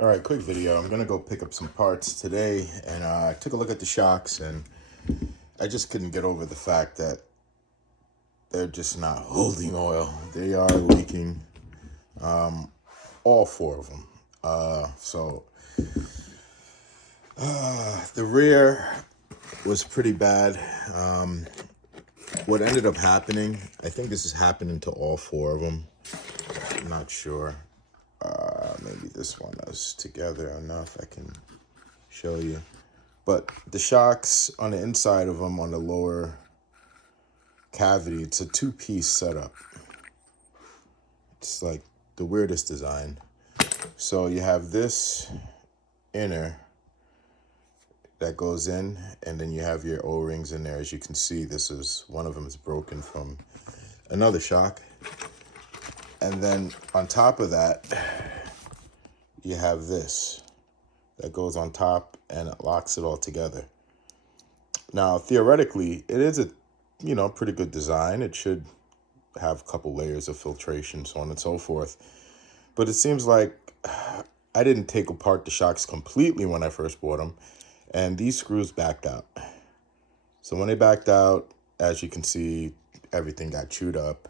All right, quick video. I'm gonna go pick up some parts today, and I took a look at the shocks, and I just couldn't get over the fact that they're just not holding oil. They are leaking, all four of them. The rear was pretty bad. What ended up happening, I think this is happening to all four of them. I'm not sure. Maybe this one is together enough I can show you. But the shocks on the inside of them, on the lower cavity, it's a two-piece setup. It's like the weirdest design. So you have this inner that goes in, and then you have your O-rings in there. As you can see, this is one of them is broken from another shock. And then on top of that, you have this that goes on top and it locks it all together. Now, theoretically, it is a, pretty good design. It should have a couple layers of filtration, so on and so forth. But it seems like I didn't take apart the shocks completely when I first bought them, and these screws backed out. So when they backed out, as you can see, everything got chewed up.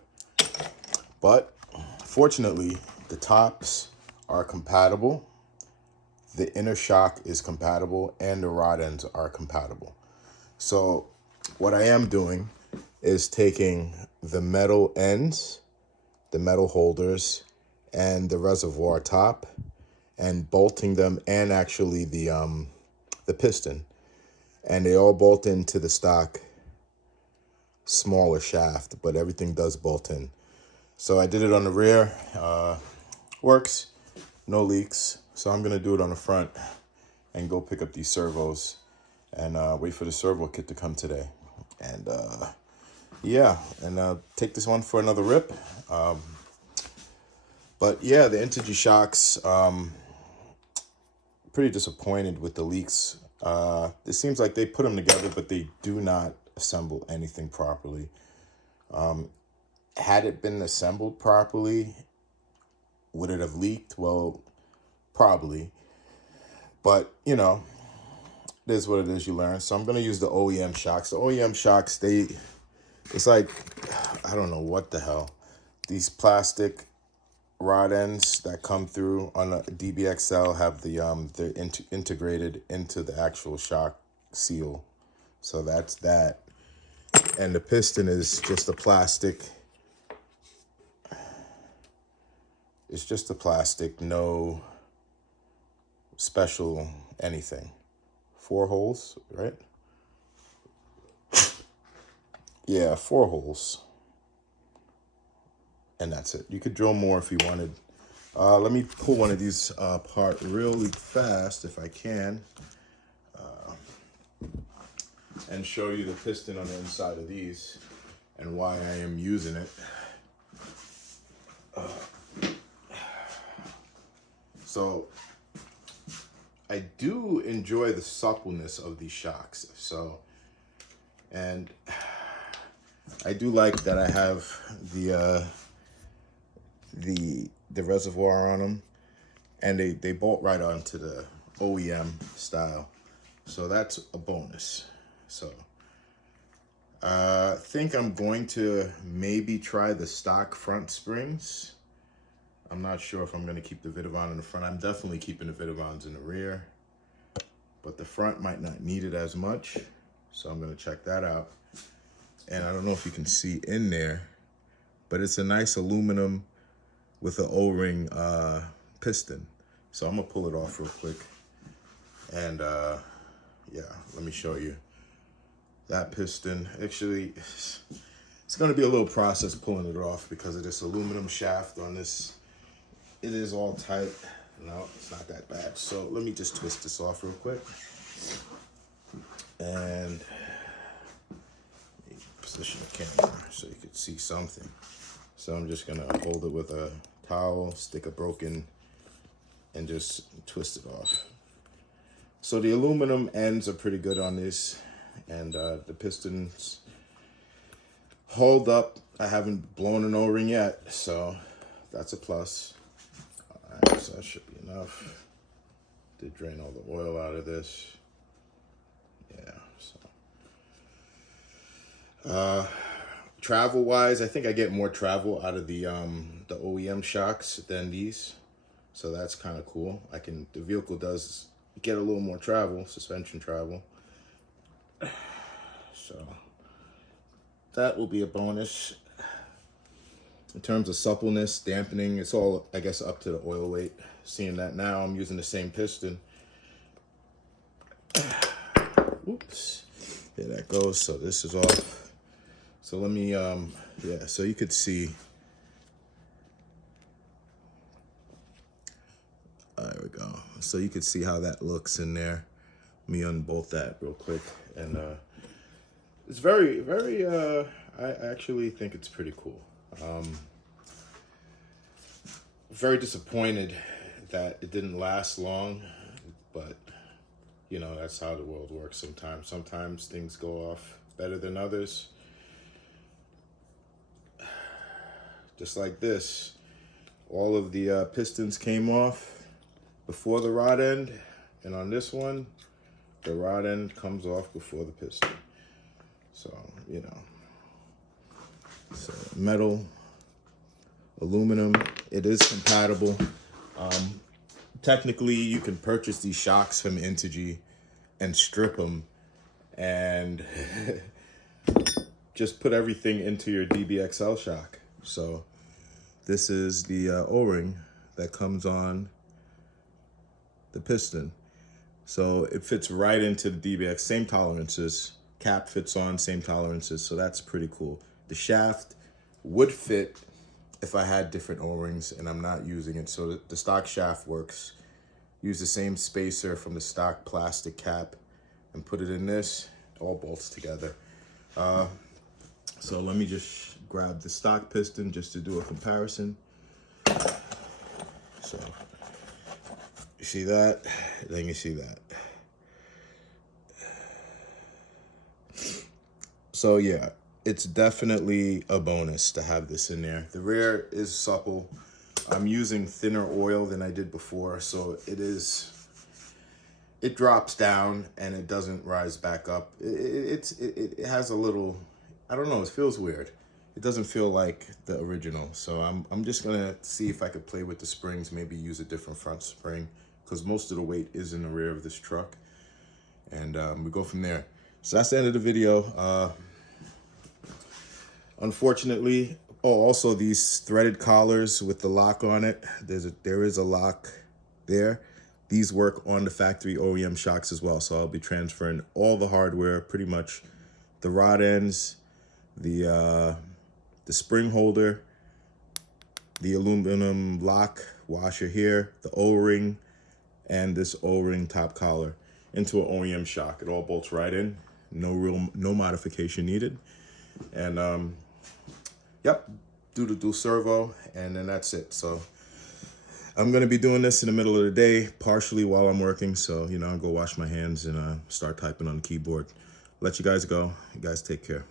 But fortunately, the tops are compatible, the inner shock is compatible, and the rod ends are compatible. So what I am doing is taking the metal ends, the metal holders, and the reservoir top, and bolting them, and actually the piston, and they all bolt into the stock smaller shaft, but everything does bolt in. So I did it on the rear, works, no leaks. So I'm gonna do it on the front and go pick up these servos and wait for the servo kit to come today. And yeah, and take this one for another rip. But yeah, the Intergy shocks, pretty disappointed with the leaks. It seems like they put them together, but they do not assemble anything properly. Had it been assembled properly, would it have leaked? Well, probably. But, it is what it is, you learn. So I'm going to use the OEM shocks. The OEM shocks, it's like, I don't know what the hell. These plastic rod ends that come through on a Dbxl have they're integrated into the actual shock seal. So that's that. And the piston is just a plastic. It's just a plastic, no special anything. 4 holes, right? Yeah, 4 holes. And that's it. You could drill more if you wanted. Let me pull one of these apart really fast if I can. And show you the piston on the inside of these and why I am using it. So I do enjoy the suppleness of these shocks. And I do like that I have the reservoir on them, and they bolt right onto the OEM style. So that's a bonus. So I think I'm going to maybe try the stock front springs. I'm not sure if I'm going to keep the Vidavon in the front. I'm definitely keeping the Vidavons in the rear, but the front might not need it as much. So I'm going to check that out. And I don't know if you can see in there, but it's a nice aluminum with an O-ring piston. So I'm going to pull it off real quick. And yeah, let me show you that piston. Actually, it's going to be a little process pulling it off because of this aluminum shaft on this. It is all tight. No, it's not that bad. So let me just twist this off real quick. And position the camera so you can see something. So I'm just gonna hold it with a towel, stick a broken, and just twist it off. So the aluminum ends are pretty good on this, and the pistons hold up. I haven't blown an O-ring yet, so that's a plus. All right, so that should be enough. Did drain all the oil out of this. Yeah, so. Travel wise, I think I get more travel out of the OEM shocks than these. So that's kind of cool. The vehicle does get a little more travel, suspension travel. So that will be a bonus. In terms of suppleness, dampening, it's all, I guess, up to the oil weight. Seeing that now I'm using the same piston. Oops. There that goes. So this is off. So let me, yeah, so you could see. There we go. So you could see how that looks in there. Let me unbolt that real quick. And it's very, very, I actually think it's pretty cool. Very disappointed that it didn't last long, but you know, that's how the world works sometimes. Sometimes things go off better than others. Just like this, all of the pistons came off before the rod end, and on this one, the rod end comes off before the piston. So, you know, so metal, aluminum, it is compatible. Technically, you can purchase these shocks from Intergy and strip them and just put everything into your Dbxl shock. So this is the O-ring that comes on the piston. So it fits right into the Dbx, same tolerances. Cap fits on, same tolerances, so that's pretty cool. The shaft would fit if I had different O-rings and I'm not using it. So the stock shaft works. Use the same spacer from the stock plastic cap and put it in this, all bolts together. So let me just grab the stock piston just to do a comparison. So you see that, then you see that. So yeah, it's definitely a bonus to have this in there. The rear is supple. I'm using thinner oil than I did before, so it drops down and it doesn't rise back up. It has a little, I don't know, it feels weird. It doesn't feel like the original. So I'm just gonna see if I could play with the springs, maybe use a different front spring, because most of the weight is in the rear of this truck. And we go from there. So that's the end of the video. Unfortunately, also these threaded collars with the lock on it, there is a lock there. These work on the factory OEM shocks as well. So I'll be transferring all the hardware, pretty much the rod ends, the spring holder, the aluminum lock washer here, the O-ring, and this O-ring top collar into an OEM shock. It all bolts right in, no modification needed. And yep, do the dual servo, and then that's it. So I'm gonna be doing this in the middle of the day, partially while I'm working. So, you know, I'll go wash my hands and start typing on the keyboard. Let you guys go. You guys take care.